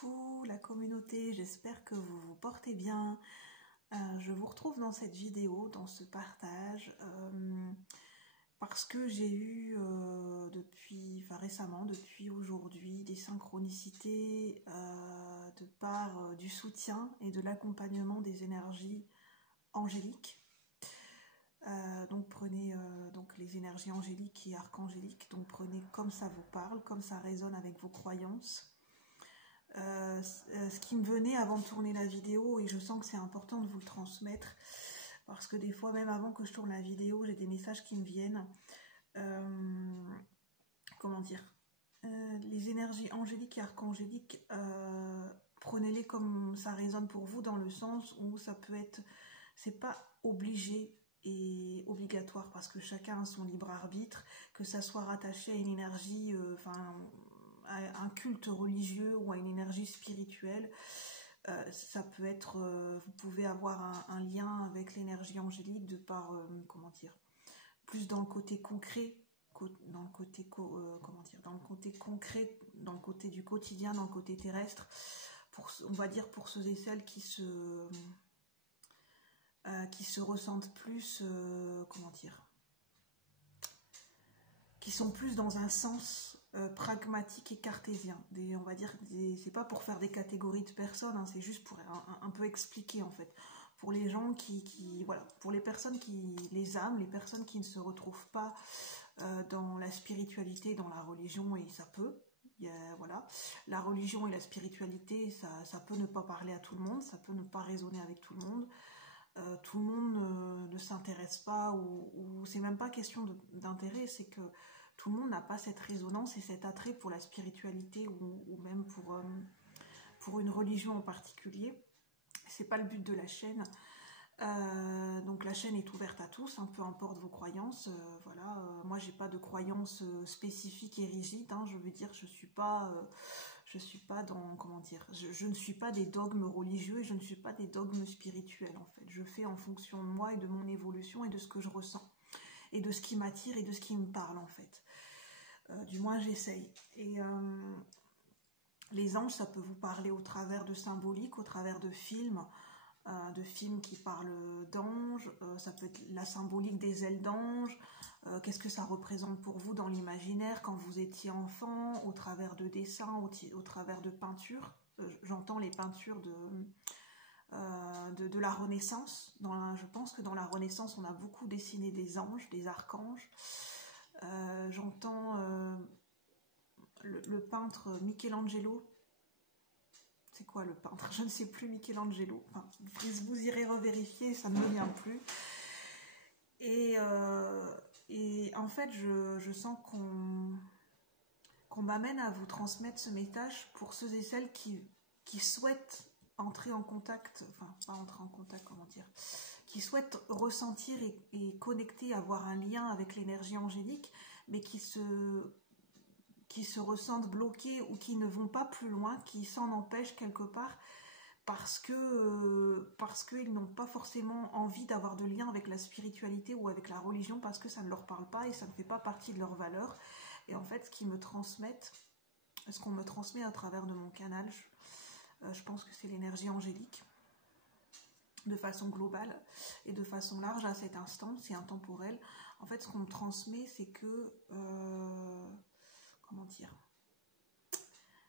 Coucou la communauté, j'espère que vous vous portez bien. Je vous retrouve dans cette vidéo, dans ce partage, parce que j'ai eu récemment, depuis aujourd'hui, des synchronicités de part du soutien et de l'accompagnement des énergies angéliques. Donc prenez donc les énergies angéliques et archangéliques, donc prenez comme ça vous parle, comme ça résonne avec vos croyances. Ce qui me venait avant de tourner la vidéo, et je sens que c'est important de vous le transmettre, parce que des fois, même avant que je tourne la vidéo, j'ai des messages qui me viennent. Comment dire, les énergies angéliques et archangéliques, prenez-les comme ça résonne pour vous, dans le sens où ça peut être, c'est pas obligé et obligatoire, parce que chacun a son libre arbitre, que ça soit rattaché à une énergie, à un culte religieux ou à une énergie spirituelle. Ça peut être, vous pouvez avoir un lien avec l'énergie angélique de par, comment dire, plus dans le côté concret, dans le côté dans le côté concret, dans le côté du quotidien, dans le côté terrestre, on va dire pour ceux et celles qui se ressentent plus, comment dire, qui sont plus dans un sens pragmatique et cartésien. On va dire, c'est pas pour faire des catégories de personnes, hein, c'est juste pour un peu expliquer en fait. Pour les gens voilà, pour les personnes les âmes, les personnes qui ne se retrouvent pas dans la spiritualité, dans la religion, et ça peut. Voilà, la religion et la spiritualité, ça peut ne pas parler à tout le monde, ça peut ne pas résonner avec tout le monde. Tout le monde ne s'intéresse pas, ou c'est même pas question d'intérêt, c'est que tout le monde n'a pas cette résonance et cet attrait pour la spiritualité, ou même pour une religion en particulier. C'est pas le but de la chaîne. Donc la chaîne est ouverte à tous, hein, peu importe vos croyances. Voilà, moi j'ai pas de croyances spécifiques et rigides, hein, je veux dire, je suis pas dans, comment dire, je ne suis pas des dogmes religieux, et je ne suis pas des dogmes spirituels en fait. Je fais en fonction de moi et de mon évolution et de ce que je ressens et de ce qui m'attire et de ce qui me parle en fait. Du moins j'essaye. Et les anges, ça peut vous parler au travers de symboliques, au travers de films qui parlent d'anges. Ça peut être la symbolique des ailes d'ange. Qu'est-ce que ça représente pour vous dans l'imaginaire quand vous étiez enfant, au travers de dessins, au travers de peintures. J'entends les peintures de la Renaissance. Je pense que dans la Renaissance, on a beaucoup dessiné des anges, des archanges. J'entends le peintre Michelangelo. C'est quoi le peintre? Je ne sais plus, Michelangelo. Enfin, vous irez revérifier, ça ne me vient plus. Et en fait, je sens qu'on m'amène à vous transmettre ce message pour ceux et celles qui souhaitent entrer en contact, enfin, pas entrer en contact, comment dire, qui souhaitent ressentir et connecter, avoir un lien avec l'énergie angélique, mais qui se ressentent bloqués, ou qui ne vont pas plus loin, qui s'en empêchent quelque part, parce qu'ils n'ont pas forcément envie d'avoir de lien avec la spiritualité ou avec la religion, parce que ça ne leur parle pas et ça ne fait pas partie de leurs valeurs. Et en fait, ce qu'on me transmet à travers de mon canal, je pense que c'est l'énergie angélique, de façon globale et de façon large à cet instant, c'est intemporel. En fait, ce qu'on me transmet, c'est que comment dire,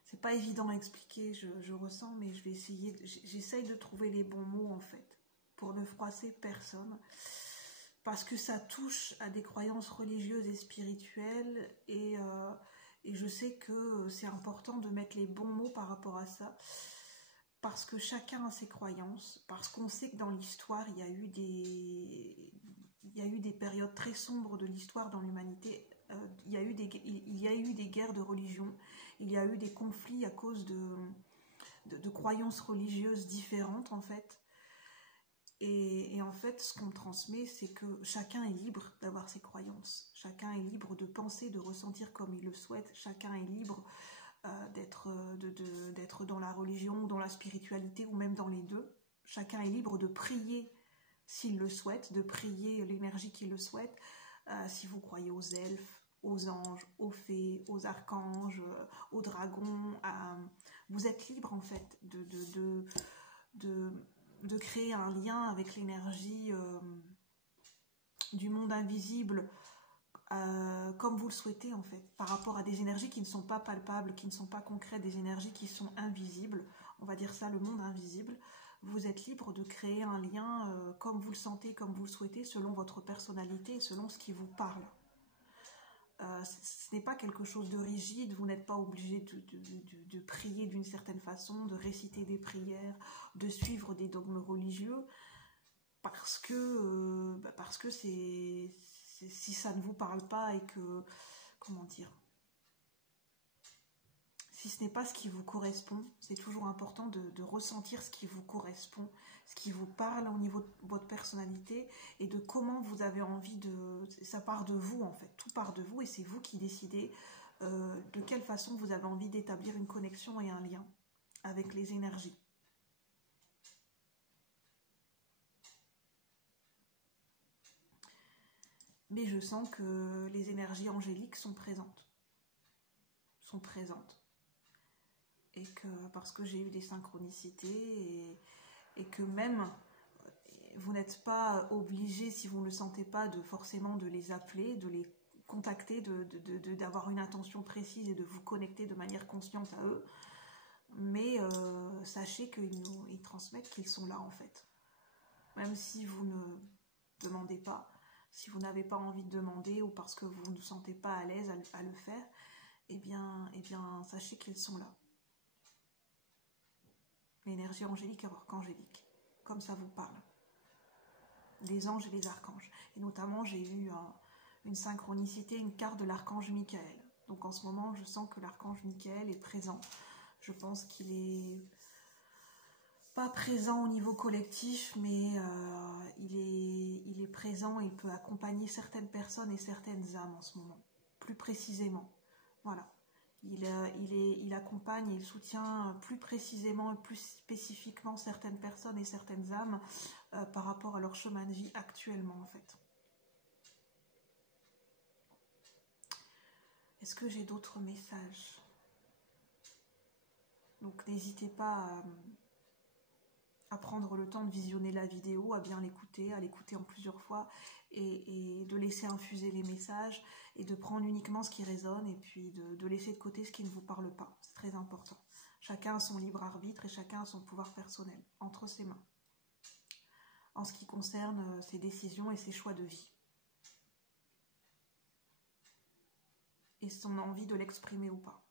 c'est pas évident à expliquer, je ressens, mais je vais j'essaye de trouver les bons mots en fait, pour ne froisser personne, parce que ça touche à des croyances religieuses et spirituelles, et je sais que c'est important de mettre les bons mots par rapport à ça, parce que chacun a ses croyances, parce qu'on sait que dans l'histoire, il y a eu des périodes très sombres de l'histoire dans l'humanité. Il y a eu des guerres de religion, il y a eu des conflits à cause de croyances religieuses différentes en fait. Et en fait, ce qu'on me transmet, c'est que chacun est libre d'avoir ses croyances, chacun est libre de penser, de ressentir comme il le souhaite, chacun est libre d'être dans la religion, dans la spiritualité, ou même dans les deux. Chacun est libre de prier s'il le souhaite, de prier l'énergie qu'il le souhaite. Si vous croyez aux elfes, aux anges, aux fées, aux archanges, aux dragons, Vous êtes libre en fait de créer un lien avec l'énergie du monde invisible comme vous le souhaitez en fait, par rapport à des énergies qui ne sont pas palpables, qui ne sont pas concrètes, des énergies qui sont invisibles, on va dire ça, le monde invisible. Vous êtes libre de créer un lien comme vous le sentez, comme vous le souhaitez, selon votre personnalité et selon ce qui vous parle. Ce n'est pas quelque chose de rigide, vous n'êtes pas obligé de prier d'une certaine façon, de réciter des prières, de suivre des dogmes religieux, parce que si ça ne vous parle pas et que, comment dire, si ce n'est pas ce qui vous correspond, c'est toujours important de ressentir ce qui vous correspond, ce qui vous parle au niveau de votre personnalité et de comment vous avez envie de... Ça part de vous en fait, tout part de vous et c'est vous qui décidez de quelle façon vous avez envie d'établir une connexion et un lien avec les énergies. Mais je sens que les énergies angéliques sont présentes. Et que parce que j'ai eu des synchronicités et que même vous n'êtes pas obligé, si vous ne le sentez pas, forcément de les appeler, de les contacter, d'avoir une intention précise et de vous connecter de manière consciente à eux. Mais sachez qu'ils transmettent qu'ils sont là en fait. Même si vous ne demandez pas, si vous n'avez pas envie de demander ou parce que vous ne vous sentez pas à l'aise à le faire, eh bien sachez qu'ils sont là. L'énergie angélique et archangélique, comme ça vous parle. Les anges et les archanges. Et notamment, j'ai eu une synchronicité, une carte de l'archange Michael. Donc en ce moment, je sens que l'archange Michael est présent. Je pense qu'il est pas présent au niveau collectif, mais il est présent, il peut accompagner certaines personnes et certaines âmes en ce moment, plus précisément. Voilà. Il accompagne et il soutient plus précisément et plus spécifiquement certaines personnes et certaines âmes par rapport à leur chemin de vie actuellement en fait. Est-ce que j'ai d'autres messages? Donc n'hésitez pas à prendre le temps de visionner la vidéo, à bien l'écouter, à l'écouter en plusieurs fois et de laisser infuser les messages et de prendre uniquement ce qui résonne et puis de laisser de côté ce qui ne vous parle pas. C'est très important. Chacun a son libre arbitre et chacun a son pouvoir personnel entre ses mains en ce qui concerne ses décisions et ses choix de vie. Et son envie de l'exprimer ou pas.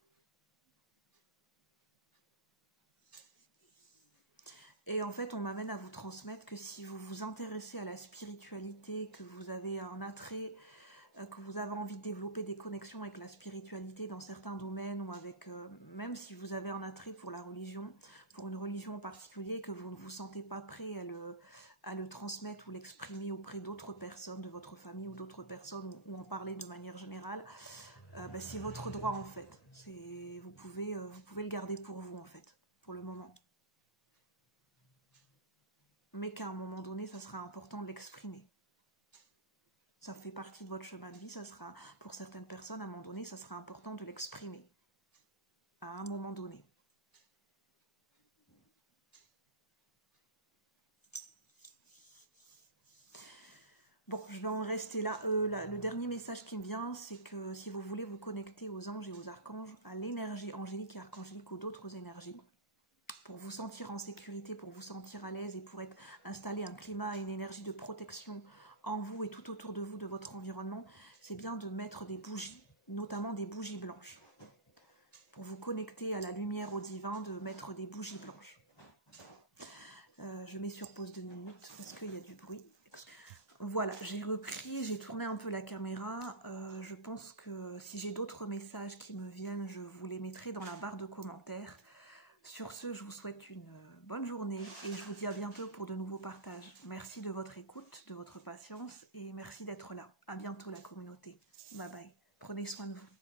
Et en fait, on m'amène à vous transmettre que si vous vous intéressez à la spiritualité, que vous avez un attrait, que vous avez envie de développer des connexions avec la spiritualité dans certains domaines, ou avec, même si vous avez un attrait pour la religion, pour une religion en particulier, que vous ne vous sentez pas prêt à le transmettre ou l'exprimer auprès d'autres personnes de votre famille ou d'autres personnes, ou en parler de manière générale, c'est votre droit en fait. Vous pouvez le garder pour vous en fait, pour le moment. Mais qu'à un moment donné, ça sera important de l'exprimer. Ça fait partie de votre chemin de vie, ça sera, pour certaines personnes, à un moment donné, ça sera important de l'exprimer. À un moment donné. Bon, je vais en rester là. Le dernier message qui me vient, c'est que si vous voulez vous connecter aux anges et aux archanges, à l'énergie angélique et archangélique ou d'autres énergies, pour vous sentir en sécurité, pour vous sentir à l'aise et pour installer un climat et une énergie de protection en vous et tout autour de vous, de votre environnement, c'est bien de mettre des bougies, notamment des bougies blanches. Pour vous connecter à la lumière, au divin, de mettre des bougies blanches. Je mets sur pause 2 minutes parce qu'il y a du bruit. Voilà, j'ai repris, j'ai tourné un peu la caméra. Je pense que si j'ai d'autres messages qui me viennent, je vous les mettrai dans la barre de commentaires. Sur ce, je vous souhaite une bonne journée et je vous dis à bientôt pour de nouveaux partages. Merci de votre écoute, de votre patience et merci d'être là. À bientôt la communauté. Bye bye. Prenez soin de vous.